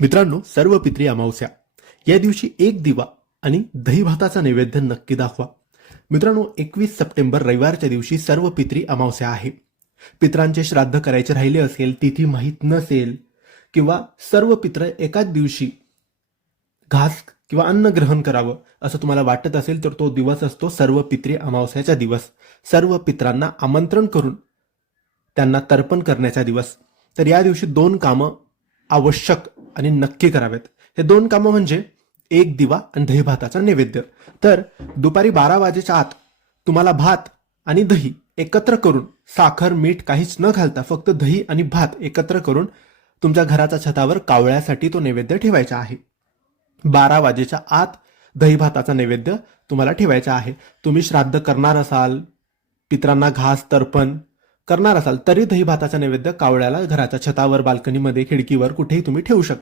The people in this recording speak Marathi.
मित्रांनो, सर्व पित्री अमावस्या या दिवशी एक दिवा आणि दही भाताचा नैवेद्य नक्की दाखवा. मित्रांनो, 21 सप्टेंबर रविवारच्या दिवशी सर्व पित्री अमावस्या आहे. पित्रांचे श्राद्ध करायचे राहिले असेल, तिथी माहीत नसेल किंवा सर्व पित्र एकाच दिवशी घास किंवा अन्न ग्रहण करावं असं तुम्हाला वाटत असेल तर तो दिवस असतो सर्व पित्री अमावस्याचा दिवस. सर्व पित्रांना आमंत्रण करून त्यांना तर्पण करण्याचा दिवस. तर या दिवशी 2 कामं आवश्यक आणि नक्की करावेत. हे 2 कामं म्हणजे एक दिवा आणि दही भाताचा नैवेद्य. तर दुपारी 12 वाजेच्या आत तुम्हाला भात आणि दही एकत्र करून, साखर मीठ काहीच न घालता फक्त दही आणि भात एकत्र करून तुमच्या घराच्या छतावर कावळ्यासाठी तो नैवेद्य ठेवायचा आहे. 12 वाजेच्या आत दही भाताचा नैवेद्य तुम्हाला ठेवायचा आहे. तुम्ही श्राद्ध करणार असाल, पित्रांना घास तर्पण करणार असाल तरी दही भाताचा नैवेद्य कावळ्याला घराच्या छतावर, बाल्कनीमध्ये, खिडकीवर कुठेही तुम्ही ठेवू शकता.